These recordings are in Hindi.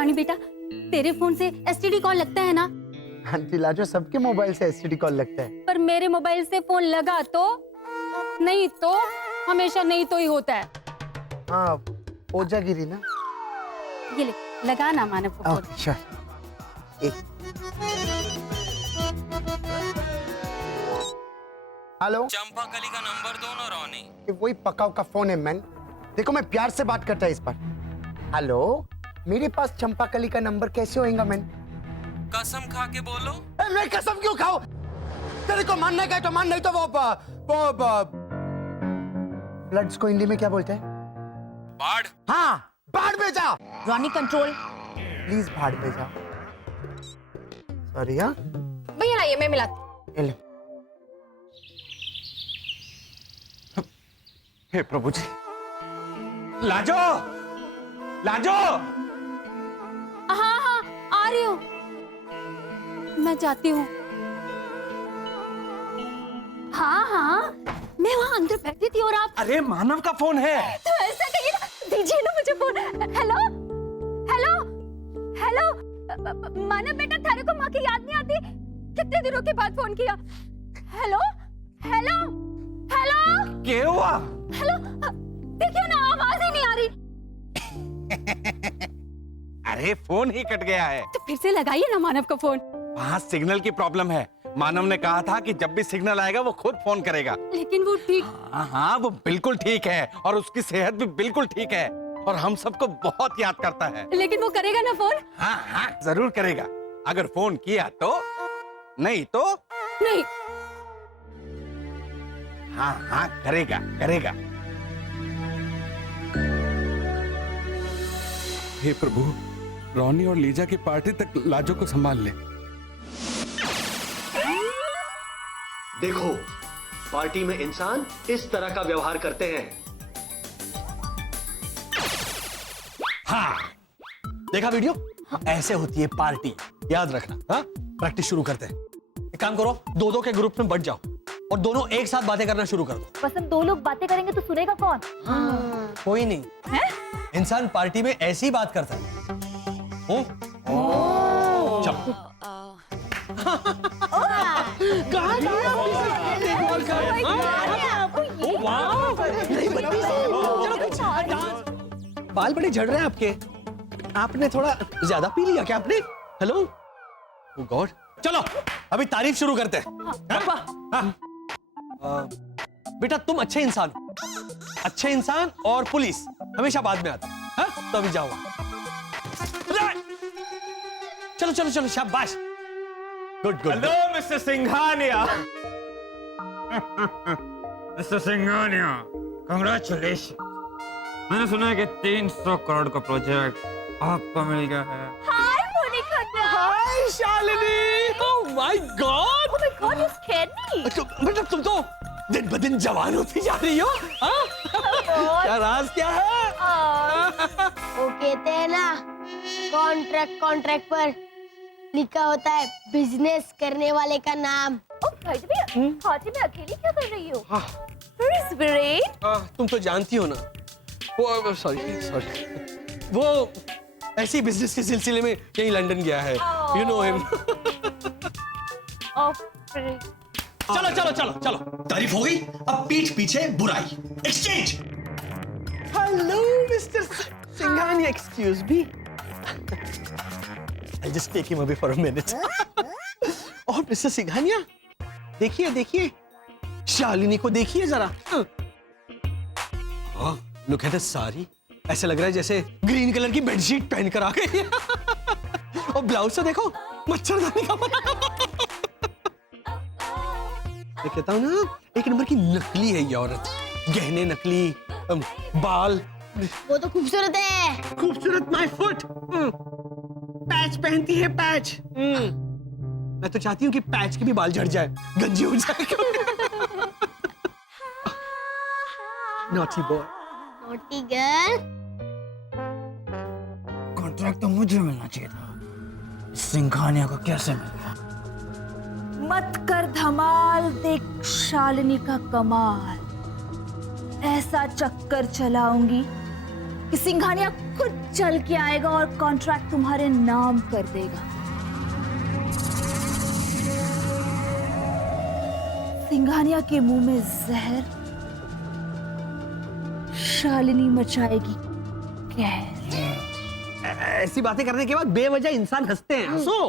रानी बेटा, तेरे फोन से एसटीडी कॉल लगता है ना? आंटी लाजो, सबके मोबाइल से एसटीडी कॉल लगता है। पर मेरे मोबाइल से फोन लगा तो नहीं, तो हमेशा नहीं तो ही होता है। हाँ, ओजा गिरी ना। ये ले, लगा ना मानव को phone. Okay, sure. Hello, Champakali का नंबर दो ना रोनी। ये वही पकाओ का फोन है मैन। देखो, मैं प्यार से बात करता है इस पर। हेलो, मेरे पास चंपाकली का नंबर कैसे होएगा मैन? कसम खा के बोलो। मैं कसम क्यों खाऊं? तेरे को मानने का है तो मान, नहीं तो वो ब्लड्स को हिंदी में क्या बोलते हैं? बाढ़। हाँ, बाढ़ में जा। Ronnie control. प्लीज बाढ़ में जा। सॉरी। हाँ भैया ना, ये मैं मिलाती। ये लो। हे प्रभु जी, लाजो, लाजो। हाँ हाँ, आ रही हूँ। मैं जाती हूँ। हाँ हाँ, मैं वहाँ अंदर बैठी थी और आप। अरे मानव का फोन है। तो ऐसा कहिए ना, दीजिए ना मुझे फोन। हेलो हेलो हेलो, मानव बेटा, थारे को माँ की याद नहीं आती? कितने दिनों के बाद फोन किया। Hello hello hello. क्या हुआ? हेलो, देखियो ना, आवाज ही नहीं आ रही। अरे फोन ही कट गया है। तो फिर से लगाइए ना मानव का फोन। वहाँ सिग्नल की प्रॉब्लम है। मानव ने कहा था कि जब भी सिग्नल आएगा वो खुद फोन करेगा। लेकिन वो ठीक। हाँ, वो बिल्कुल ठीक है और उसकी सेहत भी बिल्कुल ठीक है और हम सबको बहुत याद करता है। लेकिन वो करेगा ना फोन? हाँ हाँ, जरूर करेगा। अगर फोन किया तो, नहीं तो नहीं। हाँ हाँ, करेगा करेगा। हे प्रभु, रोनी और लीजा की पार्टी तक लाजो को संभाल ले। देखो, पार्टी में इंसान इस तरह का व्यवहार करते हैं। हाँ, देखा वीडियो? ऐसे होती है पार्टी, याद रखना। हाँ, प्रैक्टिस शुरू करते हैं। एक काम करो, दो दो के ग्रुप में बट जाओ और दोनों एक साथ बातें करना शुरू कर दो। बस हम दो लोग बातें करेंगे तो सुनेगा कौन? कोई नहीं है? इंसान पार्टी में ऐसी ही बात करता है। चलो। बाल बड़े झड़ रहे हैं आपके। आपने थोड़ा ज्यादा पी लिया क्या आपने? हेलो, ओह गॉड। चलो अभी तारीफ शुरू करते हैं। बेटा तुम अच्छे इंसान हो। अच्छे इंसान और पुलिस हमेशा बाद में आते हैं। हाँ? तो अभी जाओ। चलो चलो चलो, शाबाश। Good good. Hello mister Singhania. Mister Singhania, congratulation. मैंने सुना है कि 300 करोड़ का प्रोजेक्ट आपको मिल गया है। Hi Monica. Hi Shalini. Oh my god. Oh my god, you scared me. बेटा तुम तो दिन ब दिन जवान होती जा रही हो। हाँ? क्या राज क्या है? वो कहते हैं ना, कॉन्ट्रैक्ट पर लिखा होता है बिजनेस करने वाले का नाम। ओह भाई जी, हाथी में अकेली क्या कर रही हो? Where is Viren? तुम तो जानती हो ना, वो सॉरी वो ऐसी बिजनेस के सिलसिले में कहीं लंदन गया है। You know him. चलो चलो चलो चलो, तारीफ हो गई, अब पीठ पीछे बुराई। Exchange. Hello mister Singhania, excuse me. I'll just take him away for a minute. और मिस्टर सिंघानिया, देखिए देखिए, शालिनी को देखिए जरा। लुक एट दिस साड़ी, ऐसे लग रहा है जैसे ग्रीन कलर की बेडशीट पहनकर आ गई। और ब्लाउज से देखो, मच्छरदानी का बना। मैं कहता हूँ ना, एक नंबर की नकली है ये औरत। गहने नकली, बाल। वो तो खूबसूरत है। खूबसूरत माय फुट। पैच पहनती है, पैच। मैं तो चाहती हूँ कि पैच के भी बाल झड़ जाए, गंजी हो जाए। Naughty boy. Naughty girl. Contract तो मुझे मिलना चाहिए था, सिंघानिया को कैसे मिल गया? मत कर धमाल, देख शालिनी का कमाल। ऐसा चक्कर चलाऊंगी कि सिंघानिया कुछ चल के आएगा और कॉन्ट्रैक्ट तुम्हारे नाम कर देगा। सिंघानिया के मुंह में जहर, शालिनी मचाएगी कहर। ऐसी बातें करने के बाद बेवजह इंसान हंसते हैं। हंसो।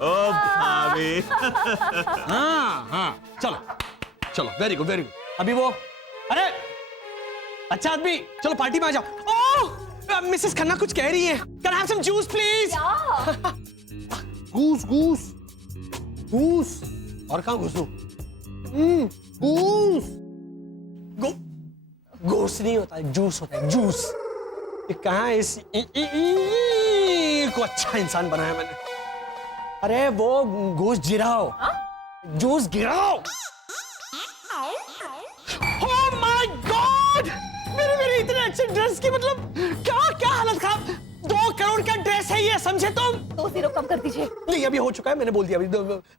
ओ भाभी। हाँ हाँ, चलो चलो, वेरी गुड वेरी गुड। अभी वो, अरे अच्छा आदमी, चलो पार्टी में आ जाओ। ओह, मिसेस खन्ना कुछ कह रही है। Can I have some juice please? घूस घूस घूस। और कहाँ घुसूं? घूस। घूस नहीं होता है, जूस होता है, जूस। ये कहाँ इस को अच्छा इंसान बनाया मैंने। अरे वो घूस गिराओ, जूस गिराओ। ओह माय गॉड, मेरे इतने अच्छे ड्रेस की मतलब क्या क्या हालत खराब। 2 करोड़ का ड्रेस है ये, समझे तुम? 2 0 कम कर दीजिए। नहीं अभी हो चुका है, मैंने बोल दिया अभी।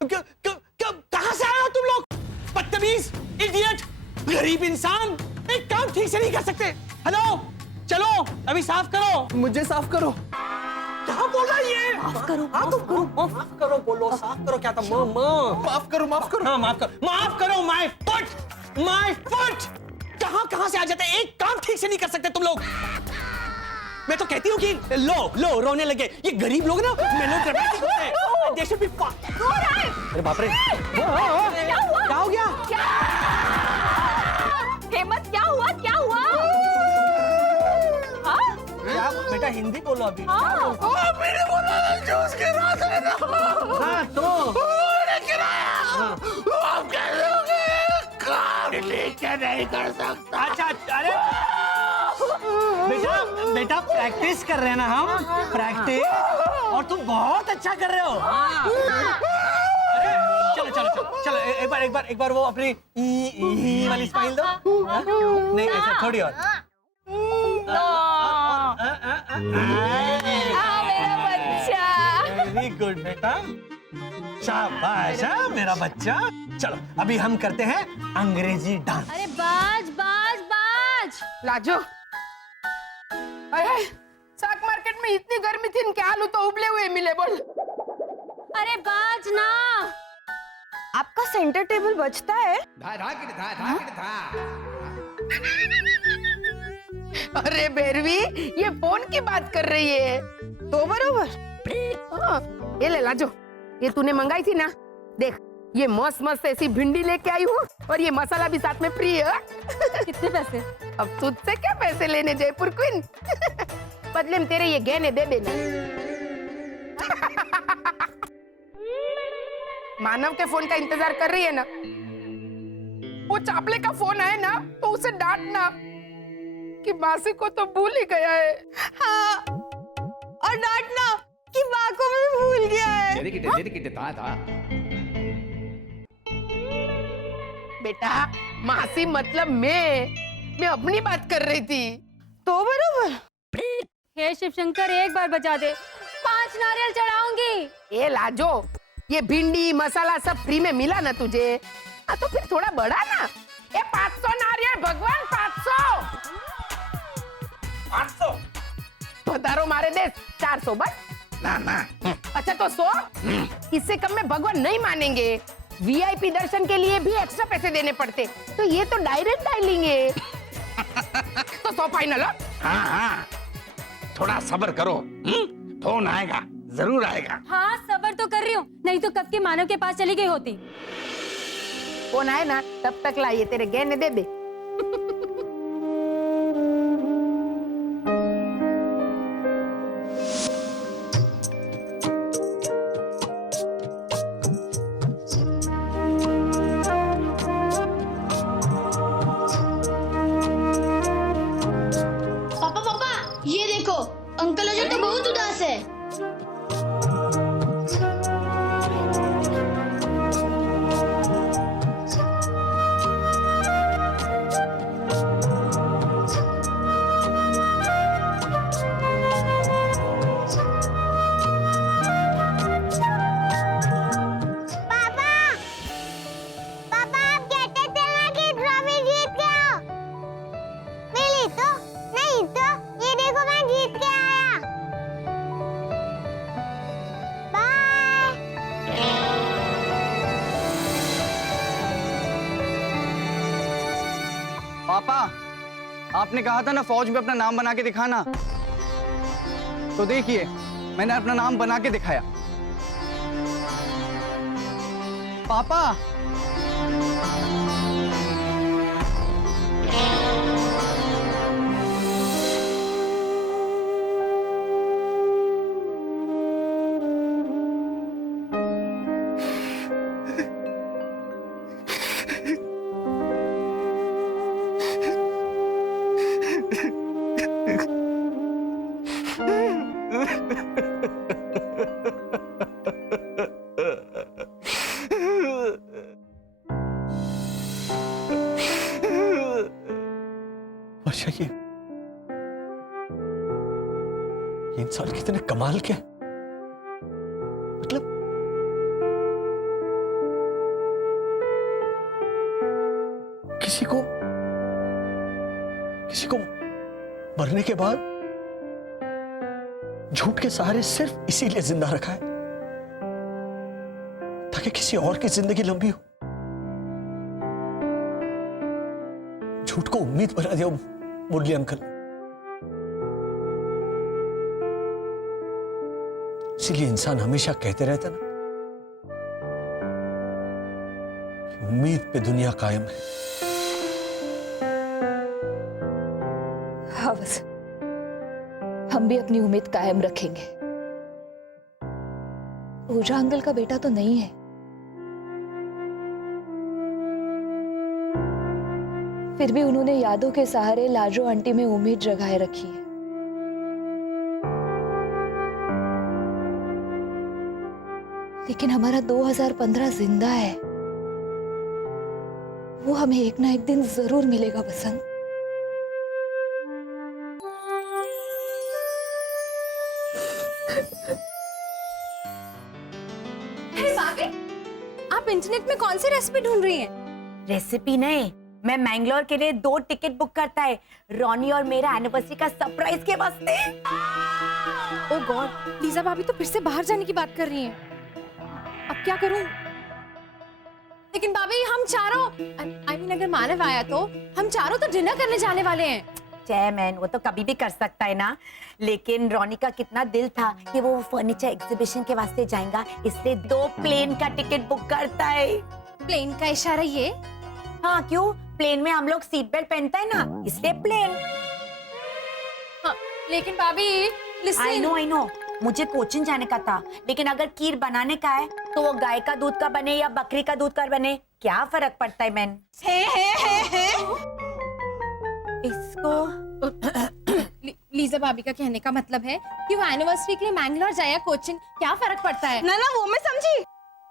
कहां से आए हो तुम लोग? बदतमीज, इडियट, गरीब इंसान, एक काम ठीक से नहीं कर सकते। हेलो, चलो अभी साफ करो। मुझे साफ करो। क्या बोल रहा है ये? माफ करो, हाँ तो माफ करो बोलो, साफ करो। क्या था? माफ करो माफ करो। हाँ माफ करो। My foot. कहां से आ जाते हैं? एक काम ठीक से नहीं कर सकते तुम लोग। मैं तो कहती हूँ कि लो रोने लगे। ये गरीब लोग ना मेलोड्रामेटिक होते हैं। They should be अरे बाप रे, क्या हो गया? हेमंत क्या हुआ? हाँ? क्या बेटा, हिंदी बोलो अभी। हाँ। मैंने बोला जूस के रात में ना। हाँ तो आप कैसे होगे? काम लेके नहीं कर सकता। अच्छा, अरे बेटा प्रैक्टिस कर रहे हैं ना हम, प्रैक्टिस। और तुम बहुत अच्छा कर रहे हो। अरे चलो एक बार वो अपनी ई वाली स्माइल दो। नहीं ऐसा थोड़ी और। मेरा बच्चा। वेरी गुड बेटा, शाबाश मेरा बच्चा। चलो अभी हम करते हैं अंग्रेजी डांस। अरे बाज। लाजो, अरे साग मार्केट में इतनी गर्मी थी, क्या हालू तो उबले हुए मिले बोल। अरे बाज ना, आपका सेंटर टेबल बचता है? अरे बेरवी, ये फोन की बात कर रही है तो बरोबर। हाँ, ये ले लाजो, ये तूने मंगाई थी ना, देख ये मस्त मस्त ऐसी भिंडी लेके आई हूँ और ये मसाला भी साथ में फ्री है। कितने पैसे? अब तुझसे क्या पैसे लेने जयपुर क्वीन। बदले में तेरे ये गहने दे देना। मानव के फोन का इंतजार कर रही है ना, वो चापले का फोन है ना, तो उसे डांटना कि मासी को तो भूल ही गया है। हाँ, और डांटना कि माँ को भी भूल गया है। बेटा मासी मतलब मैं अपनी बात कर रही थी तो बरोबर। हे शिव शंकर, एक बार बजा दे, 5 नारियल चढ़ाऊंगी। ये लाजो, ये भिंडी मसाला सब फ्री में मिला ना तुझे, हाँ तो फिर थोड़ा बढ़ा ना। ये 500 नारियल भगवान, 500 पधारो मारे देश, 400 बस ना। अच्छा तो 100, इससे कम में भगवान नहीं मानेंगे। वीआईपी दर्शन के लिए भी एक्स्ट्रा पैसे देने पड़ते, तो ये तो डायरेक्ट डायलिंग है। तो 100 फाइनल हो? हाँ, थोड़ा सब्र करो, फोन आएगा, जरूर आएगा। हाँ सबर तो कर रही हूँ, नहीं तो कब के मानव के पास चली गई होती। फोन आए ना, तब तक लाइए तेरे गहने दे दे। पापा ये देखो, अंकल अजय तो बहुत उदास है। आपने कहा था ना फौज में अपना नाम बना के दिखाना, तो देखिए मैंने अपना नाम बना के दिखाया। पापा अच्छा, ये इंसान कितने कमाल के हैं। मतलब किसी को मरने के बाद झूठ के सहारे सिर्फ इसीलिए जिंदा रखा है ताकि किसी और की जिंदगी लंबी हो। झूठ को उम्मीद बना दिया मुरली अंकल। इसीलिए इंसान हमेशा कहते रहता ना कि उम्मीद पे दुनिया कायम है। हाँ बस हम भी अपनी उम्मीद कायम रखेंगे। ओझा अंकल का बेटा तो नहीं है, फिर भी उन्होंने यादों के सहारे लाजो आंटी में उम्मीद जगाए रखी है। लेकिन हमारा 2015 जिंदा है, वो हमें एक ना एक दिन जरूर मिलेगा बसंत। आप इंटरनेट में कौन सी रेसिपी ढूंढ रही हैं? रेसिपी नहीं, मैं मैंगलोर के लिए 2 टिकट बुक करता है, रॉनी और मेरा एनिवर्सरी का सरप्राइज के वास्ते। ओ गॉड, लीजा भाभी तो फिर से बाहर जाने की बात कर रही हैं। अब क्या करूं? लेकिन भाभी हम चारों, I mean, अगर मानव आया तो हम चारों तो डिनर करने जाने वाले हैं। चेयरमैन वो तो कभी भी कर सकता है ना, लेकिन रॉनी का कितना दिल था कि वो फर्नीचर एग्जीबिशन के वास्ते जाएगा, इसलिए 2 प्लेन का टिकट बुक करता है। प्लेन का इशारा ये? हाँ, क्यों? प्लेन में हम लोग सीट बेल्ट पहनता है ना, इसलिए प्लेन। हाँ, लेकिन भाभी आई नो मुझे कोचिंग जाने का था, लेकिन अगर खीर बनाने का है तो वो गाय का दूध का बने या बकरी का दूध का बने, क्या फर्क पड़ता है मैन? इसको लीजा भाभी का कहने का मतलब है कि वो एनिवर्सरी के लिए मैंगलोर जाया कोचिंग, क्या फर्क पड़ता है? ना वो मैं समझी।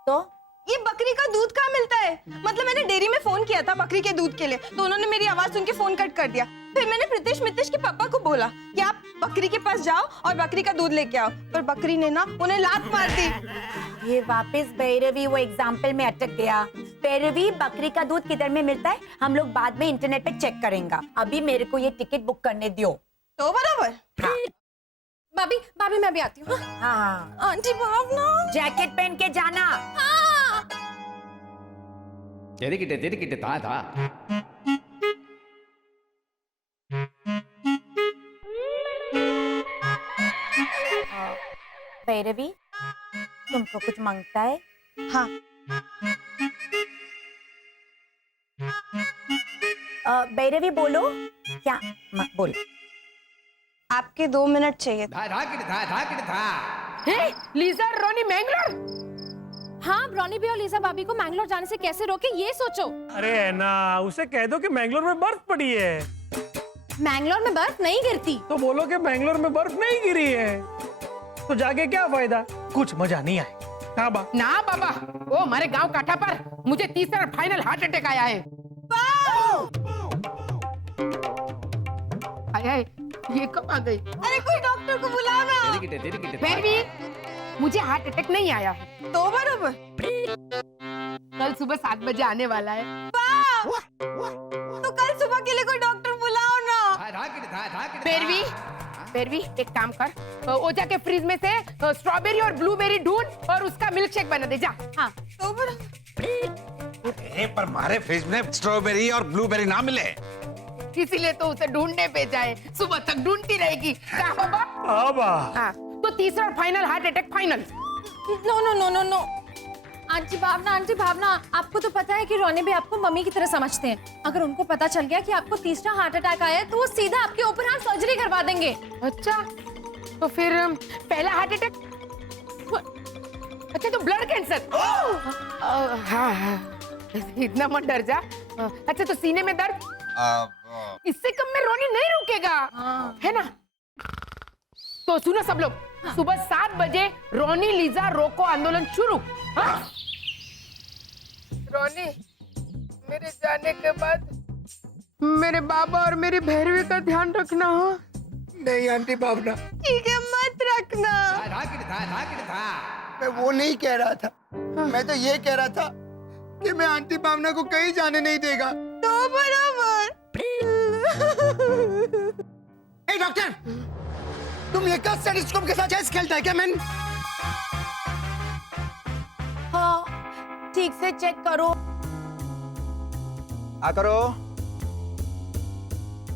तो ये बकरी का दूध कहाँ मिलता है? मतलब मैंने डेयरी में फोन किया था बकरी के दूध के लिए, तो उन्होंने मेरी आवाज सुन के फोन कट कर दिया। फिर मैंने प्रीतेश मितेश के पापा को बोला कि आप बकरी के पास जाओ और बकरी का दूध लेके आओ, पर बकरी ने ना उन्हें लात मार दी। ये वापस भैरवी वो एग्जाम्पल में अटक गया। भैरवी, बकरी का दूध किधर में मिलता है हम लोग बाद में इंटरनेट पे चेक करेंगे, अभी मेरे को ये टिकट बुक करने दियो। तो बराबर। हाँ। भाभी मैं भी आती हूँ। हाँ आंटी भावना, जैकेट पहन के जाना। हाँ। तेरे था भैरवी, तुमको कुछ मांगता है? हाँ। भैरवी बोलो, क्या बोलो? आपके 2 मिनट चाहिए। लीजा रोनी मैंगलोर? हाँ, रॉनी भी और लीजा भाभी को मैंगलोर जाने से कैसे रोके ये सोचो। अरे ना, उसे कह दो कि मैंगलोर में बर्फ पड़ी है। मैंगलोर में बर्फ नहीं गिरती। तो बोलो कि मैंगलोर में बर्फ नहीं गिरी है, तो जाके क्या फायदा, कुछ मजा नहीं आए। हाँ बा ना बाबा, वो हमारे गांव काठा पर मुझे तीसरा फाइनल हार्ट अटैक आया है। आया है, ये कब आ गई? अरे कोई डॉक्टर को बुलाओ ना। फिर भी मुझे हार्ट अटैक नहीं आया है। तो बराबर। कल सुबह 7 बजे आने वाला है। तो कल सुबह के लिए कोई डॉक्टर बुलाओ ना। फिर भी एक काम कर, ओजा के फ्रिज में से स्ट्रॉबेरी और ब्लूबेरी ढूंढ और उसका मिल्क शेक बना दे जा। हाँ। तो बराबर। पर हमारे फ्रिज में स्ट्रॉबेरी और ब्लूबेरी ना मिले इसीलिए तो उसे ढूंढने भेजा है, सुबह तक ढूंढती रहेगी। क्या बाबा? हाँ, तो तीसरा और final heart attack final. No no no no no aunty Bhavna, आपको तो पता है कि रोनी भी आपको मम्मी की तरह समझते हैं। अगर उनको पता चल गया कि आपको तीसरा हार्ट अटैक आया है तो वो सीधा आपके ओपन हार्ट सर्जरी करवा देंगे। अच्छा, तो फिर पहला हार्ट अटैक, अच्छा तो ब्लड कैंसर। हाँ, इतना मत डर जा। अच्छा तो सीने में दर्द, इससे कम में रोनी नहीं रुकेगा, है ना? तो सुनो सब लोग, सुबह 7 बजे रोनी लीजा रोको आंदोलन शुरू। हाँ? रोनी, मेरे जाने के बाद मेरे बाबा और मेरी भैरवी का ध्यान रखना। हाँ? नहीं आंटी भावना, ठीक है, मत रखना। मैं वो नहीं कह रहा था। मैं तो ये कह रहा था कि मैं आंटी भावना को कहीं जाने नहीं देगा। तो बराबर। ए डॉक्टर, तुम ये क्या स्टेथोस्कोप के साथ चेस खेलता है क्या मैन? हाँ, ठीक से चेक करो। करो।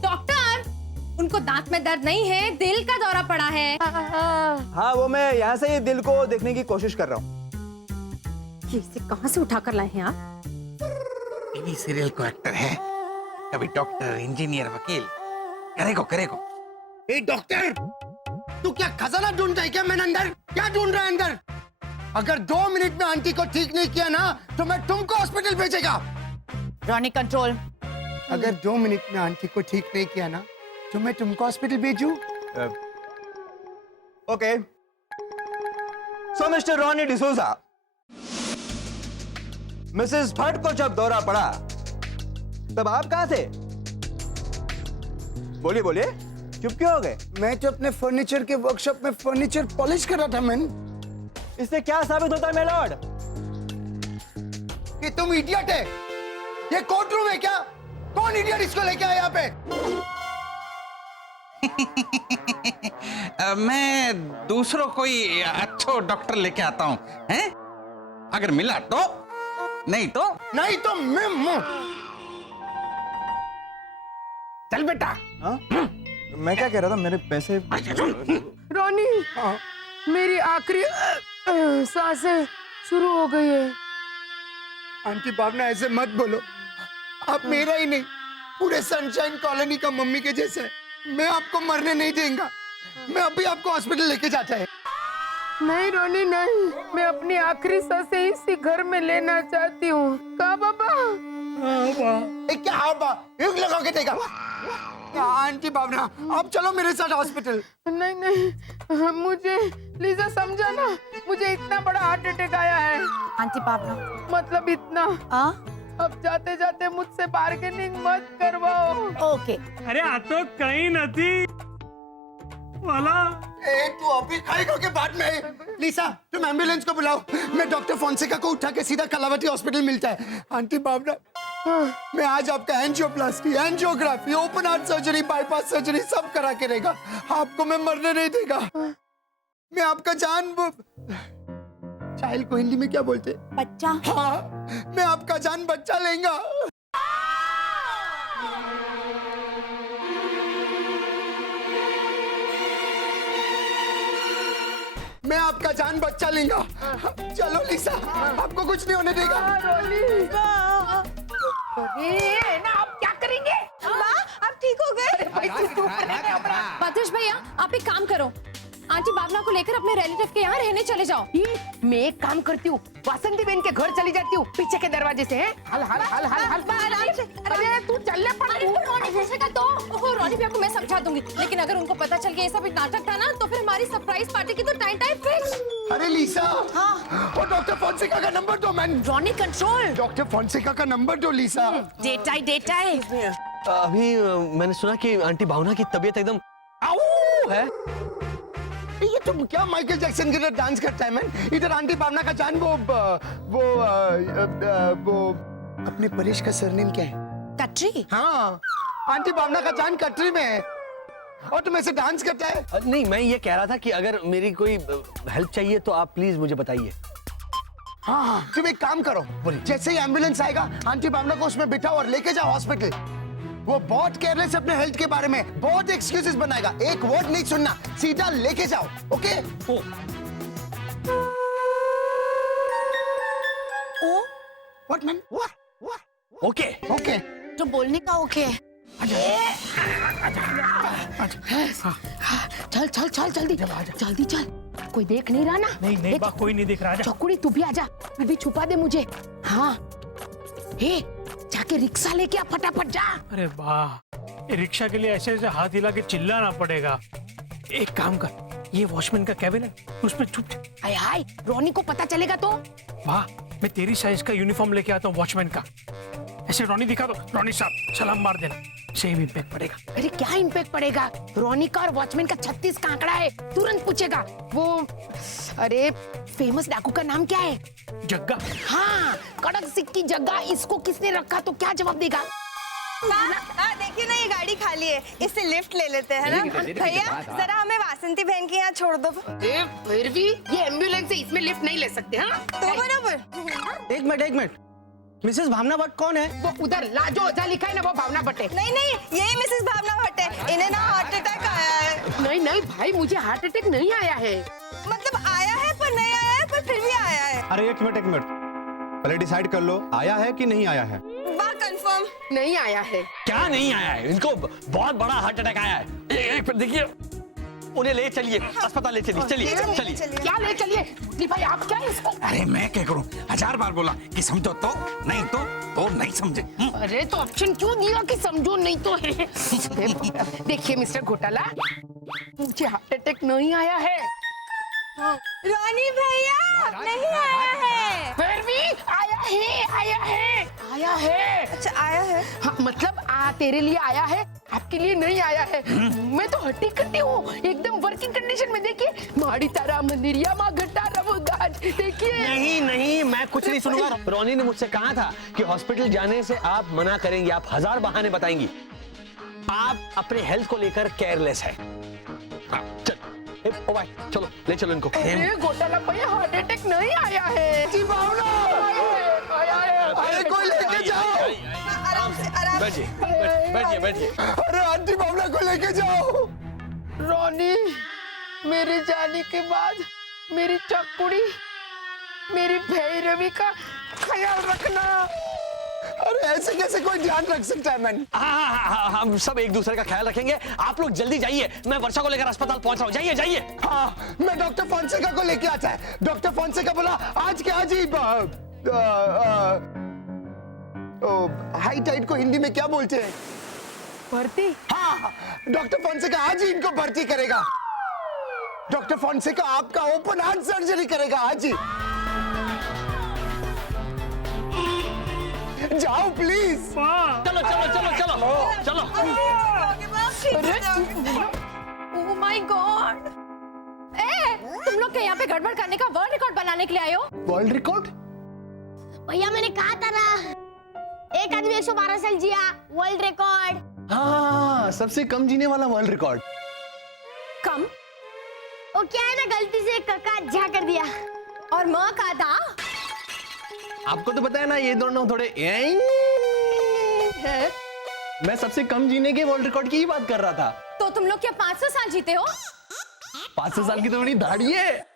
डॉक्टर, उनको दांत में दर्द नहीं है, दिल का दौरा पड़ा है। हाँ, वो मैं यहाँ से ही दिल को देखने की कोशिश कर रहा हूँ। ये इसे कहाँ से उठा कर लाए हैं आप? टीवी सीरियल को एक्टर है, कभी डॉक्टर, इंजीनियर, वकील, करेगो। ए डॉक्टर, तू क्या खजाना ढूंढ रहा है क्या? मैंने अंदर क्या ढूंढ रहा है अंदर? अगर 2 मिनट में आंटी को ठीक नहीं किया ना तो मैं तुमको हॉस्पिटल भेजेगा। रोनी कंट्रोल। अगर 2 मिनट में आंटी को ठीक नहीं किया ना तो मैं तुमको हॉस्पिटल भेजूं? Okay. So Mr Ronnie D'Souza, Mrs Bhatt को जब दौरा पड़ा तब आप कहाँ थे? बोलिए, चुप क्यों हो गए? मैं तो अपने फर्नीचर के वर्कशॉप में फर्नीचर पॉलिश कर रहा था मैन। इससे क्या साबित होता है मेरे लॉर्ड? कि तुम इडियट है। ये कोर्ट रूम है क्या? कौन इडियट इसको लेके आया यहाँ पे? मैं दूसरों कोई अच्छो डॉक्टर लेके आता हूँ, हैं? अगर मिला तो, नहीं तो मैं चल बेटा। हाँ? मैं क्या कह रहा था, मेरे पैसे। रोनी, मेरी आखिरी सांसें शुरू हो गई है। आंटी भावना, ऐसे मत बोलो। आप मेरा ही नहीं, पूरे सनशाइन कॉलोनी का मम्मी के जैसे है। मैं आपको मरने नहीं देगा। मैं अभी आपको हॉस्पिटल लेके जाता है। नहीं रोनी नहीं, मैं अपनी आखिरी सांसें इसी घर में लेना चाहती हूँ। कहा बाबा? क्या हाँ युग लगा के देगा? आंटी भावना, आप चलो मेरे साथ हॉस्पिटल। नहीं, मुझे लीजा समझा ना, मुझे इतना बड़ा हार्ट अटैक आया है। आंटी भावना, मतलब इतना। अब जाते जाते मुझसे बार्गेनिंग मत करवाओ। ओके। अरे आ तो कहीं नहीं वाला। तू अभी खाएगा के बाद में? लीसा, तुम एम्बुलेंस को बुलाओ। मैं डॉक्टर फोंसेका को उठा के सीधा कलावती हॉस्पिटल मिलता है। आंटी भावना, मैं आज आपका angioplasty, angiography, open heart surgery, bypass surgery सब करा के रहेगा। आपको मैं मरने नहीं देगा। मैं आपका जान, चाइल्ड को हिंदी में क्या बोलते? बच्चा। हाँ, मैं आपका जान बच्चा लेगा। मैं आपका जान बच्चा लेगा। चलो लीसा, आपको कुछ नहीं होने देगा। ना आप क्या करेंगे? आप ठीक हो गए? पातिश भैया, आप एक काम करो, आंटी भावना को लेकर अपने रिलेटिव के यहाँ रहने चले जाओ। मैं एक काम करती हूँ, वासंती बहन के घर चली जाती हूँ, पीछे के दरवाजे से। हैं? हल। अरे तू चलने पड़। रोनी भैया को मैं समझा दूंगी, लेकिन अगर उनको पता चल गया ये सब एक नाटक था ना तो फिर हमारी सरप्राइज पार्टी की तो टाइम फिक्स। अरे लीसा, वो डॉक्टर फोंसेका का नंबर दो। मैन रोनी कंट्रोल। डॉक्टर फोंसेका का नंबर दो लीसा। डेटा है। अभी मैंने सुना कि आंटी भावना की तबीयत एकदम है। ये तुम क्या माइकल जैक्सन की तरह डांस करता है मैन? इधर आंटी भावना का जान वो अपने परेश का सरनेम क्या है? कटरी। हाँ, आंटी भावना का जान कटरी में है और तुम ऐसे डांस करता है। नहीं, मैं ये कह रहा था कि अगर मेरी कोई हेल्प चाहिए तो आप प्लीज मुझे बताइए। हाँ, तुम एक काम करो, जैसे ही एम्बुलेंस आएगा आंटी भावना को उसमें बिठाओ और लेके जाओ हॉस्पिटल। वो बहुत केयरलेस अपने हेल्थ के बारे में, बहुत एक्सक्यूजेस बनाएगा। एक वर्ड नहीं सुनना, सीधा लेके जाओ। Okay? What man? Okay okay तो बोलने का ओके। चल चल चल जल्दी जल्दी चल, कोई देख नहीं रहा ना? नहीं बा, कोई नहीं दिख रहा। चौकुड़ी तू भी आजा, फिर भी छुपा दे मुझे। हाँ हे जाके रिक्शा लेके आ, फटाफट जा। अरे वाह, ये रिक्शा के लिए ऐसे ऐसे हाथ हिला के चिल्लाना पड़ेगा। एक काम कर, ये वॉचमैन का कैबिन है, उसमें छुप जा। हाय हाय, रोनी को पता चलेगा तो? वाह, मैं तेरी साइज का यूनिफॉर्म लेके आता हूँ वॉचमैन का। ऐसे रोनी दिखा दो, रोनी साहब सलाम मार देना, सेम इम्पैक्ट पड़ेगा। अरे क्या इम्पैक्ट पड़ेगा? रोनी का और वॉचमैन का 36 का आंकड़ा है, तुरंत पूछेगा वो। अरे फेमस डाकू का नाम क्या है? जग्गा। हाँ, कड़क सिक्की जग्गा, इसको किसने रखा तो क्या जवाब देगा? देखिए ना, ये गाड़ी खाली है, इससे लिफ्ट ले लेते हैं ना। भैया जरा हमें वासंती बहन के यहाँ छोड़ दो। फिर भी ये एम्बुलेंस है, इसमें लिफ्ट नहीं ले सकते। हाँ तो बराबर। एक मिनट, मिसेस भावना भट्ट कौन है? वो उधर लाजो जहाँ लिखा है ना, वो भावना भट्ट है। नहीं नहीं, यही मिसेस भावना भट्ट है। इन्हें ना हार्ट अटैक आया है। नहीं नहीं भाई, मुझे हार्ट अटैक नहीं आया है। मतलब आया है पर नहीं आया है, पर फिर भी आया है। अरे एक मिनट, पहले डिसाइड कर लो, आया है कि नहीं आया है? वाह, कंफर्म नहीं आया है। क्या नहीं आया है? इनको बहुत बड़ा हार्ट अटैक आया है। एक फिर देखिए, उन्हें ले चलिए अस्पताल, ले चलिए। चलिए। क्या ले चलिए? भाई आप क्या इसको? अरे मैं क्या करूं, 1000 बार बोला कि समझो तो नहीं समझे। अरे तो ऑप्शन क्यों दिया कि समझो नहीं तो है? देखिए मिस्टर घोटाला, मुझे हार्ट अटैक नहीं आया है। रानी भैया नहीं आया है। फिर भी आया है। अच्छा आया है। हाँ, मतलब तेरे लिए आया है, आपके लिए नहीं आया है। मैं तो हट्टी कट्टी हूँ, एकदम वर्किंग कंडीशन में। देखिए, माड़ी तारा मंदिरिया माँ घटा रवो गाज। देखिए। नहीं, मैं कुछ नहीं सुनूंगा। रोनी ने मुझसे कहा था कि हॉस्पिटल जाने से आप मना करेंगी, आप 1000 बहाने बताएंगी। आप अपने हेल्थ को लेकर केयरलेस है। ओ भाई, चलो ले चलो इनको। अरे घोटाला भैया, हार्ट अटैक नहीं आया है। जी भावना, अरे कोई लेके जाओ। आराम से। बैठिए। अरे आंटी भावना को लेके जाओ। रोनी, मेरे जाने के बाद मेरी चकुड़ी, मेरी भैरवी का ख्याल रखना। अरे ऐसे कैसे कोई ध्यान रख सकता है? मैंने हाँ, हम सब एक दूसरे का ख्याल रखेंगे। आप लोग जल्दी जाइए, मैं वर्षा को लेकर अस्पताल पहुंच रहा हूँ। जाइए। हाँ, मैं डॉक्टर फोंसेका को लेके आता है। डॉक्टर फोंसेका बोला आज के आज ही हाई टाइड को हिंदी में क्या बोलते हैं? भर्ती। हाँ, डॉक्टर फोंसेका आज ही इनको भर्ती करेगा। डॉक्टर फोंसेका आपका ओपन हार्ट सर्जरी करेगा आज ही। जाओ प्लीज। चलो। ओह माय गॉड! तुम लोग क्या यहाँ पे गड़बड़ करने का वर्ल्ड रिकॉर्ड बनाने के लिए आए हो? World record? भैया मैंने कहा था ना, एक आदमी 112 साल जिया, वर्ल्ड रिकॉर्ड। हाँ, सबसे कम जीने वाला वर्ल्ड रिकॉर्ड। कम? वो क्या है ना, गलती से कका झा कर दिया। और माँ का था? आपको तो पता है ना, ये दोनों थोड़े है। मैं सबसे कम जीने के वर्ल्ड रिकॉर्ड की ही बात कर रहा था। तो तुम लोग क्या 500 साल जीते हो? 500 साल की तो मेरी दाढ़ी है।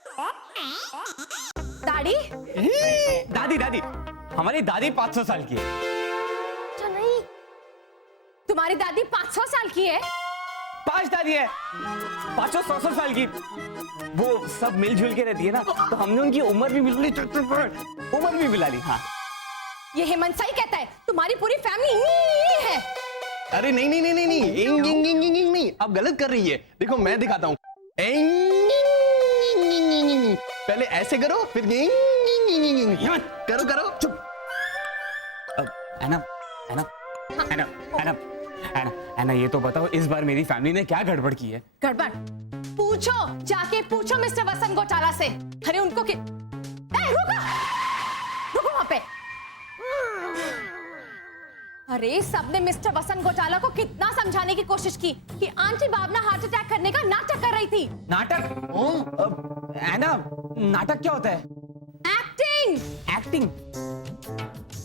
दाढ़ी? दादी, हमारी दादी 500 साल की है। तो नहीं, तुम्हारी दादी 500 साल की है? 5 दादी है, 500 साल की। वो सब मिलजुल के रहती है ना, तो हमने उनकी उम्र भी मिला ली। हाँ, ये हेमंत सही कहता है, तुम्हारी पूरी फैमिली है। अरे नहीं, आप गलत कर रही है। देखो मैं दिखाता हूँ। पहले ऐसे करो, फिर करो। चुप। एना, ये तो बताओ, इस बार मेरी फैमिली ने क्या गड़बड़ की है? गड़बड़? पूछो, जाके पूछो मिस्टर वसंत घोटाला से। अरे उनको रुको वहां पे। अरे सबने मिस्टर वसंत घोटाला को कितना समझाने की कोशिश की कि आंटी भावना हार्ट अटैक करने का नाटक कर रही थी। नाटक? एना, नाटक क्या होता है? एक्टिंग।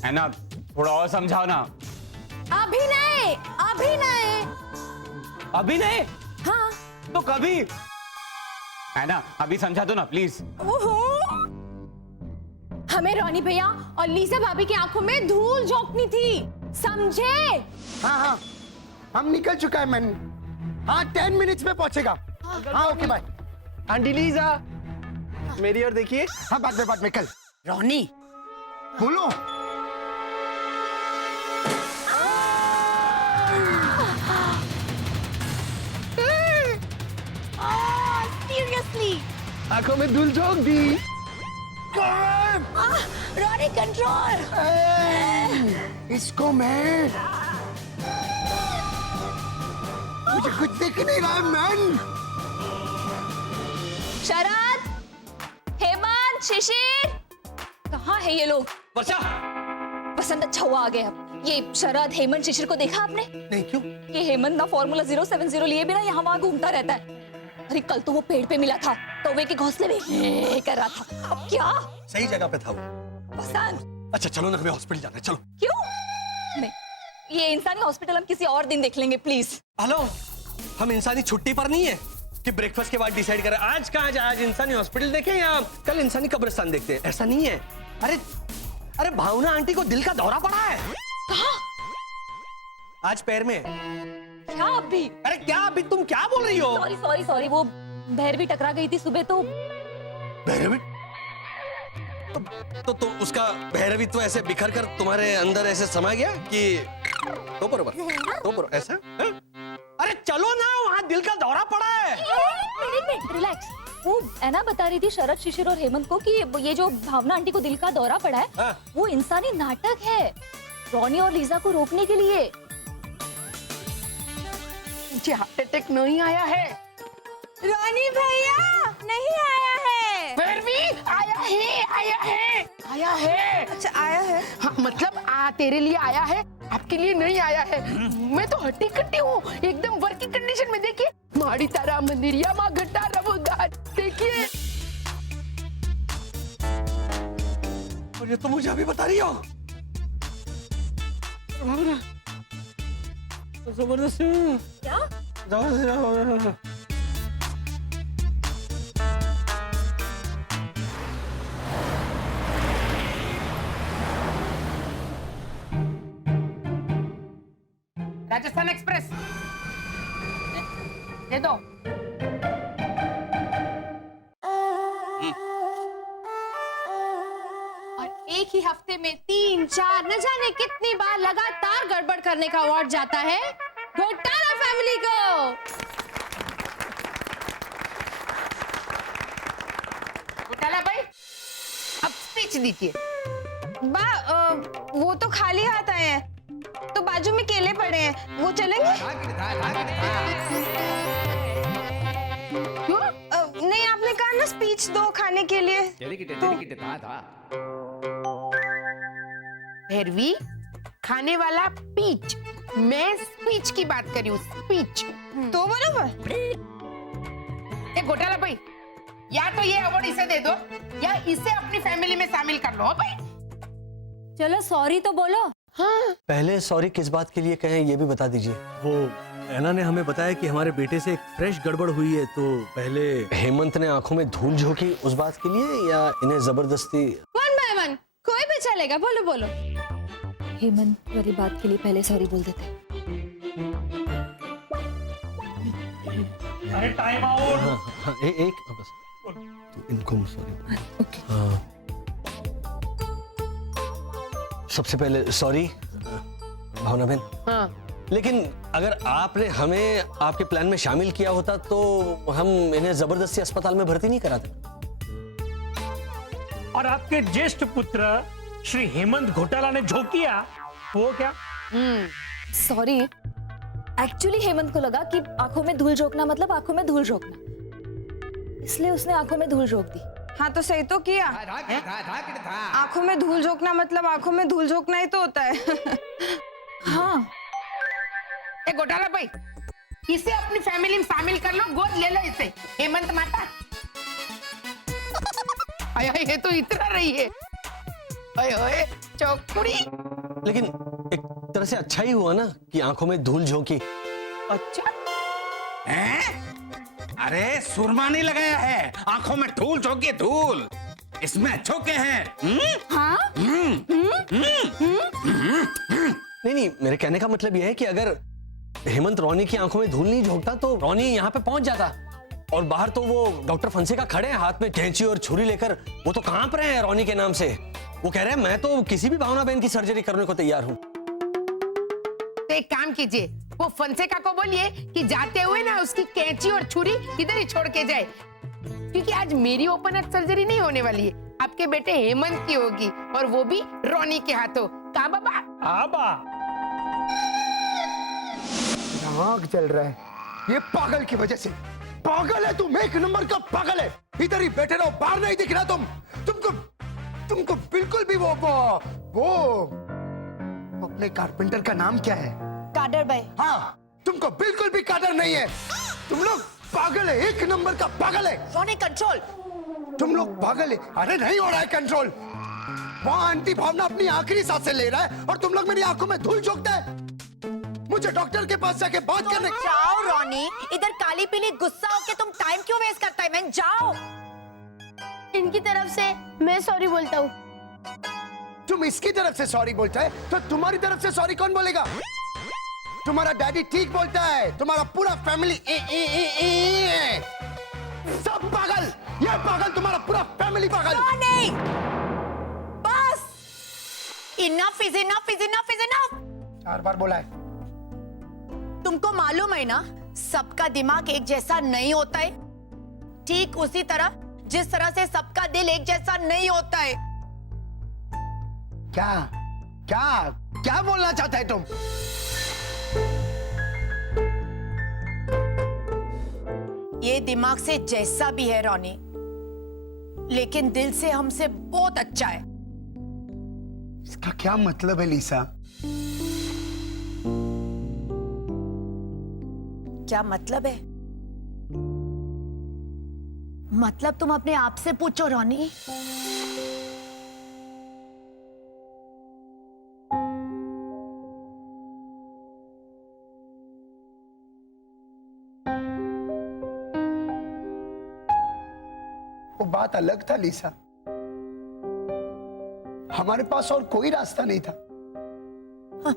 एना, थोड़ा और समझाओ ना। अभिनय अभिनय अभी नहीं हाँ तो कभी है ना, अभी समझा दो ना प्लीज। ओहो हमें रॉनी भैया और लीसा भाभी की आंखों में धूल झोंकनी थी, समझे? हाँ हाँ हम निकल चुका है मैन। हाँ 10 मिनट्स में पहुंचेगा। हाँ ओके बाय। आंटी लीजा मेरी ओर देखिए। हाँ बाद में कल। रोनी बोलो। सीरियसली आंखों में धूल झोंक दी। Ronnie control. इसको मैं मुझे कुछ दिख नहीं रहा है मैन। शरद, हेमंत, शिशिर, कहाँ है ये लोग? वर्षा पसंद अच्छा हुआ आ गए अब। ये शरद, हेमंत, शिशिर को देखा आपने? नहीं क्यों? ये हेमंत ना फॉर्मूला 070 लिए बिना यहाँ वहाँ घूमता रहता है। अरे कल तो वो पेड़ पे मिला था, कौवे के घोंसले में कर रहा था। अब क्या? सही जगह पे था वो। पसंद। अच्छा चलो ना, हमें हॉस्पिटल जाना है, चलो। क्यों? नहीं, ये इंसानी हॉस्पिटल हम किसी और दिन देख लेंगे प्लीज। हेलो, हम इंसानी छुट्टी पर नहीं है कि ब्रेकफास्ट के बाद डिसाइड करें आज कहाँ जाए, आज इंसानी हॉस्पिटल देखें या कल इंसानी कब्रिस्तान देखते हैं, ऐसा नहीं है। अरे भावना आंटी को दिल का दौरा पड़ा है। कहाँ? आज पैर में। क्या अभी? अरे क्या अभी, तुम क्या बोल रही हो? सॉरी वो भैरवी टकरा गई थी सुबह तो। भैरवी? तो उसका भैरवित्व ऐसे बिखर कर तुम्हारे अंदर ऐसे समा गया कि तो बरोबर ऐसा है? अरे चलो ना, वहाँ दिल का दौरा पड़ा है। Minute relax. वो ऐना बता रही थी शरद, शिशिर और हेमंत को कि ये जो भावना आंटी को दिल का दौरा पड़ा है हाँ? वो इंसानी नाटक है रॉनी और लीजा को रोकने के लिए। मुझे हार्ट अटैक नहीं आया है। रॉनी भैया नहीं आया है। फिर भी आया है। अच्छा आया है। हाँ, मतलब तेरे लिए आया है, आपके लिए नहीं आया है। मैं तो हट्टी कट्टी हूँ, एकदम वर्किंग कंडीशन में। देखिए माड़ी तारा मंदिरिया माँ घटा रवोदार, देखिए। और ये तो मुझे अभी बता रही हो। जबरदस्त क्या? राजस्थान एक्सप्रेस दे दो। और एक ही हफ्ते में 3-4 न जाने कितनी बार लगातार गड़बड़ करने का अवार्ड जाता है घोटाला फैमिली को। घोटाला भाई अब स्पीच दीजिए। वो तो खाली हाथ आए हैं, तो बाजू में केले पड़े हैं, वो चलेंगे? क्यों? नहीं आपने कहा ना स्पीच दो खाने के लिए। भैरवी खाने वाला पीच, मैं स्पीच की बात करी हूँ, स्पीच। तो बराबर। ए घोटाला भाई, या तो ये अवार्ड इसे दे दो या इसे अपनी फैमिली में शामिल कर लो भाई। चलो सॉरी तो बोलो। हाँ। पहले सॉरी किस बात के लिए कहें ये भी बता दीजिए। वो ऐना ने हमें बताया कि हमारे बेटे से एक फ्रेश गड़बड़ हुई है, तो पहले हेमंत ने आंखों में धूल झोंकी उस बात के लिए या इन्हें जबरदस्ती? 1 by 1 कोई भी चलेगा, बोलो बोलो। हेमंत वाली बात के लिए पहले सॉरी बोल देते। अरे टाइम आउट। हाँ, एक बस तो इनको सॉरी। ओके। हाँ। सबसे पहले सॉरी भावना बहन। हाँ। लेकिन अगर आपने हमें आपके प्लान में शामिल किया होता तो हम इन्हें जबरदस्ती अस्पताल में भर्ती नहीं कराते। और आपके ज्येष्ठ पुत्र श्री हेमंत घोटाला ने जो किया वो क्या? सॉरी, एक्चुअली हेमंत को लगा कि आंखों में धूल झोंकना मतलब आंखों में धूल झोंकना, इसलिए उसने आंखों में धूल झोंक दी। हाँ तो सही तो किया। आंखों में धूल झोंकना मतलब आंखों में धूल झोंकना ही तो होता है। हाँ। ए घोटाला भाई, इसे अपनी फैमिली में शामिल कर लो, गोद ले लो इसे। हेमंत माता आया ये तो इतना रही है। ओए चौकुड़ी। लेकिन एक तरह से अच्छा ही हुआ ना कि आंखों में धूल झोंकी। अच्छा अरे सुरमा नहीं लगाया है, आंखों में धूल झोंकी धूल, इसमें झोंके हैं। हाँ? नहीं, मेरे कहने का मतलब यह है कि अगर हेमंत रोनी की आंखों में धूल नहीं झोंकता तो रोनी यहाँ पे पहुंच जाता। और बाहर तो वो डॉक्टर फंसेका खड़े हैं हाथ में कैंची और छुरी लेकर, वो तो कांप रहे हैं रोनी के नाम से। वो कह रहे हैं मैं तो किसी भी भावना बहन की सर्जरी करने को तैयार हूँ। तो एक काम कीजिए, वो फंसेका को बोलिए कि जाते हुए ना उसकी कैंची और छुरी इधर ही छोड़ के जाए, क्योंकि आज मेरी ओपन हार्ट सर्जरी नहीं होने वाली है, आपके बेटे हेमंत की होगी, और वो भी रोनी के हाथों। का बाबा? आबा दिमाग चल रहा है ये पागल की वजह से। पागल है तुम, एक नंबर का पागल है। इधर ही बैठे रहो, बाहर नहीं दिख रहा तुमको बिल्कुल भी वो अपने कारपेंटर का नाम क्या है? कादर भाई। हाँ, तुमको बिल्कुल भी कादर नहीं है। तुम लोग पागल है, एक नंबर का पागल है। रोनी कंट्रोल। तुम लोग पागल है। अरे नहीं हो रहा है कंट्रोल। वहां आंटी भावना अपनी आखिरी सांसें ले रहा है और तुम लोग मेरी आंखों में धूल झोंकते हैं। मुझे डॉक्टर के पास जाके बात करने। जाओ रोनी, इधर काली पीली गुस्सा होके तुम टाइम क्यों वेस्ट करता है? मैं जाओ। इनकी तरफ से मैं सॉरी बोलता हूँ। तुम इसकी तरफ से सॉरी बोलता है तो तुम्हारी तरफ से सॉरी कौन बोलेगा? तुम्हारा डैडी ठीक बोलता है, तुम्हारा पूरा फैमिली है। सब पागल, ये पागल, तुम्हारा पूरा फैमिली पागल। नहीं, बस enough is enough is enough is enough. 4 बार बोला है। तुमको मालूम है ना, सबका दिमाग एक जैसा नहीं होता है, ठीक उसी तरह जिस तरह से सबका दिल एक जैसा नहीं होता है। क्या क्या क्या बोलना चाहता है तुम? ये दिमाग से जैसा भी है रोनी, लेकिन दिल से हमसे बहुत अच्छा है। इसका क्या मतलब है लीसा? क्या मतलब है? मतलब तुम अपने आप से पूछो रोनी। वो बात अलग था लीसा, हमारे पास और कोई रास्ता नहीं था। हाँ।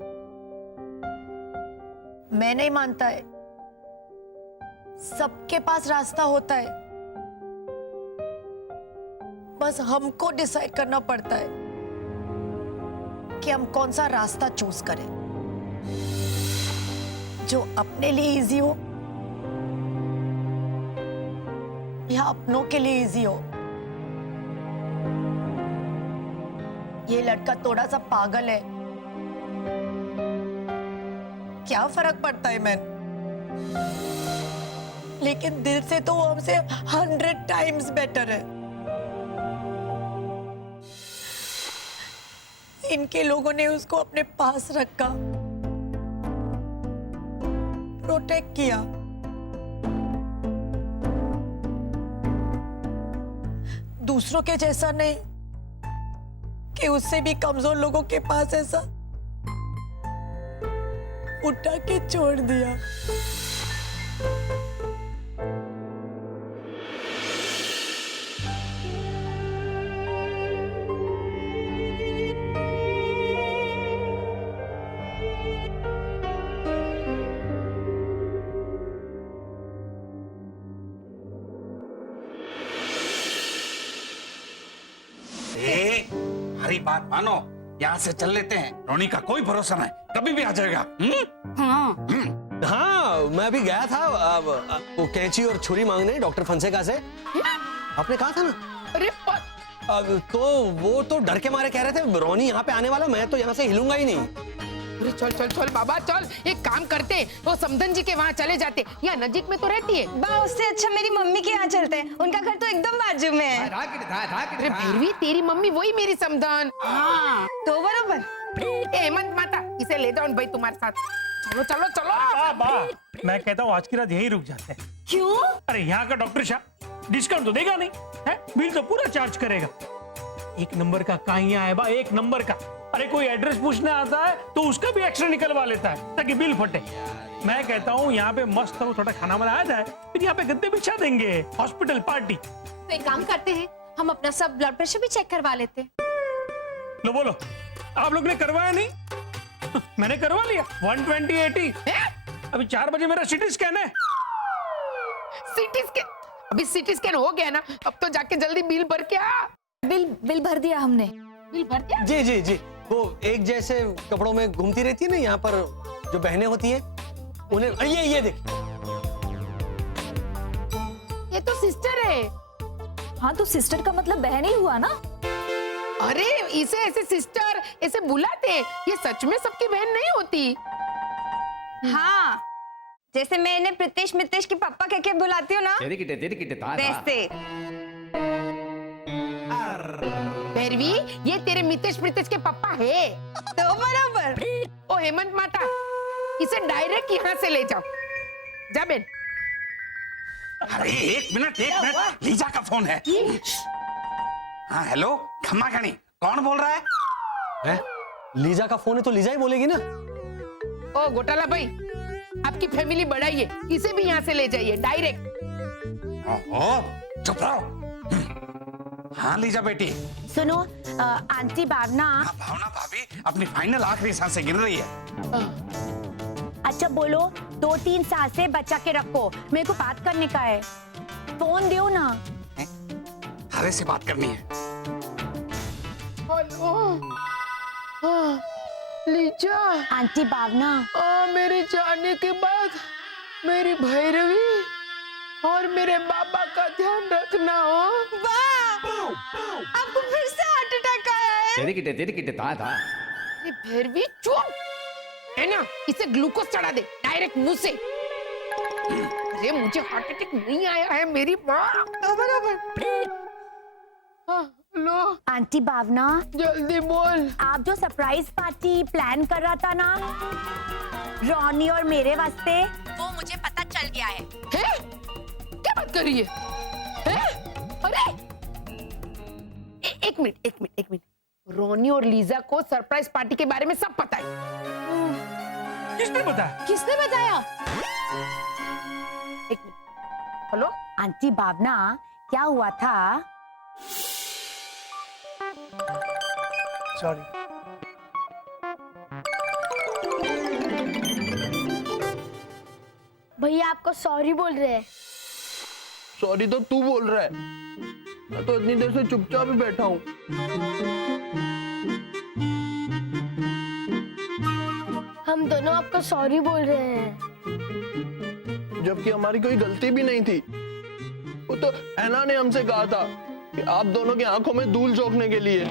मैं नहीं मानता है, सबके पास रास्ता होता है, बस हमको डिसाइड करना पड़ता है कि हम कौन सा रास्ता चूज करें, जो अपने लिए इजी हो या अपनों के लिए इजी हो। ये लड़का थोड़ा सा पागल है, क्या फर्क पड़ता है मैन, लेकिन दिल से तो वो हमसे 100 टाइम्स बेटर है। इनके लोगों ने उसको अपने पास रखा, प्रोटेक्ट किया। दूसरों के जैसा नहीं कि उससे भी कमजोर लोगों के पास ऐसा उठा के छोड़ दिया। हरी बात मानो, यहाँ से चल लेते हैं। रोनी का कोई भरोसा नहीं, कभी भी आ जाएगा। हाँ, मैं अभी गया था वो कैंची और छुरी मांगने डॉक्टर फंसेका से। आपने कहा था ना। अरे तो वो तो डर के मारे कह रहे थे रोनी यहाँ पे आने वाला, मैं तो यहाँ से हिलूंगा ही नहीं। अरे चल चल चल बाबा चल, एक काम करते, वो समधन जी के वहाँ चले जाते, यहाँ नजीक में तो रहती है। बा उससे अच्छा मेरी मम्मी के यहाँ चलते हैं, उनका घर तो एकदम बाजू में है। अरे भैरवी, तेरी मम्मी वही मेरी समधन। हाँ तो बरोबर। हेमंत माता, इसे ले जाओ भाई तुम्हारे साथ। चलो चलो चलो। बा, मैं कहता हूँ आज की रात यही रुक जाते हैं। क्यों? अरे यहाँ का डॉक्टर साहब डिस्काउंट तो देगा नहीं है, बिल तो पूरा चार्ज करेगा। एक नंबर का कहीं आए बा, एक नंबर का। अरे कोई एड्रेस पूछने आता है तो उसका भी एक्स्ट्रा निकलवा लेता है ताकि बिल फटे। मैं कहता हूँ यहाँ पे मस्त हो थोड़ा खाना बनाया जाए, फिर यहाँ पे गद्दे बिछा देंगे, हॉस्पिटल पार्टी। तो एक काम करते हैं, हम अपना सब ब्लड प्रेशर भी चेक करवा लेते हैं। लो बोलो, आप लोग ने करवाया नहीं? मैंने करवा लिया 120/80। अभी 4 बजे मेरा सिटी स्कैन है। CT scan? अभी सिटी स्कैन हो गया ना, अब तो जाके जल्दी बिल भर के आ। बिल भर दिया हमने। बिल भर दिया? जी जी जी, वो एक जैसे कपड़ों में घूमती रहती है ना यहाँ पर जो बहनें होती हैं, उन्हें ये देख, ये तो सिस्टर है। हाँ तो सिस्टर का मतलब बहन ही हुआ ना। अरे इसे ऐसे सिस्टर ऐसे बुलाते, ये सच में सबकी बहन नहीं होती। हाँ, जैसे मैं इन्हें प्रीतेश मितेश के पापा कह के बुलाती हूँ ना, वैसे। भैरवी, ये तेरे मितेश प्रीतेश के पापा है तो बराबर। ओ हेमंत माता, इसे डायरेक्ट यहाँ से ले जाओ। जा बेन। अरे एक मिनट, लीजा का फोन है। हाँ हेलो, खम्मा खणी, कौन बोल रहा है? लीजा का फोन है तो लीजा ही बोलेगी ना। ओ घोटाला भाई, आपकी फैमिली बढ़ाइए, इसे भी यहाँ से ले जाइए डायरेक्ट। चुप रहो। हाँ लीजा बेटी। सुनो आंटी भावना। भावना भाभी अपनी फाइनल आखिरी सांसें गिन रही है। अच्छा बोलो, 2-3 सांसें बचा के रखो, मेरे को बात करने का है। फोन दो ना। थारे से बात करनी है। हेलो। लीजा। आंटी भावना। मेरे जाने के बाद मेरी भैरवी और मेरे बाबा का ध्यान रखना हो। आपको फिर से हार्ट अटैक आया है? अरे भैरवी चुप है ना, इसे ग्लूकोज चढ़ा दे डायरेक्ट मुंह से। अरे मुझे हार्ट अटैक नहीं आया है मेरी माँ। लो आंटी भावना, जल्दी बोल। आप जो सरप्राइज पार्टी प्लान कर रहा था ना रॉनी और मेरे वास्ते, वो मुझे पता चल गया है। क्या बात कर रही है? अरे एक मिनट। रोनी और लीजा को सरप्राइज पार्टी के बारे में सब पता है। किसने बताया? किसने बताया? एक मिनट। हेलो आंटी भावना, क्या हुआ था? सॉरी। भैया आपको सॉरी बोल रहे हैं। सॉरी तो तू बोल रहा है, मैं तो इतनी देर से चुपचाप ही बैठा हूँ। हम दोनों आपको सॉरी बोल रहे हैं, जबकि हमारी कोई गलती भी नहीं थी। वो तो ऐना ने हमसे कहा था कि आप दोनों की आंखों में धूल झोंकने के लिए।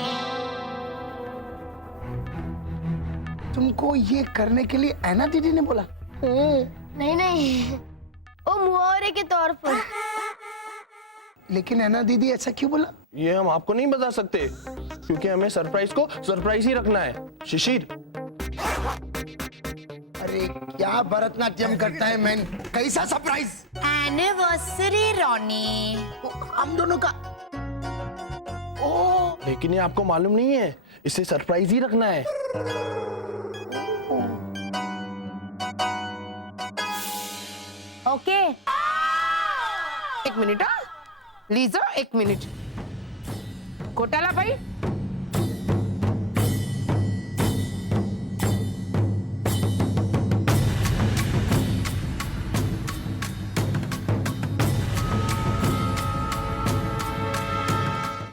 तुमको ये करने के लिए ऐना दीदी ने बोला? नहीं, वो मुहावरे के तौर पर। लेकिन ऐना दीदी ऐसा क्यों बोला? ये हम आपको नहीं बता सकते, क्योंकि हमें सरप्राइज को सरप्राइज ही रखना है। शिशिर, अरे क्या भरतनाट्यम करता है मैन, कैसा सरप्राइज? एनिवर्सरी रॉनी, हम दोनों का। लेकिन ये आपको मालूम नहीं है, इसे सरप्राइज ही रखना है। ओके। एक मिनट लीजा, एक मिनट। घोटाला भाई,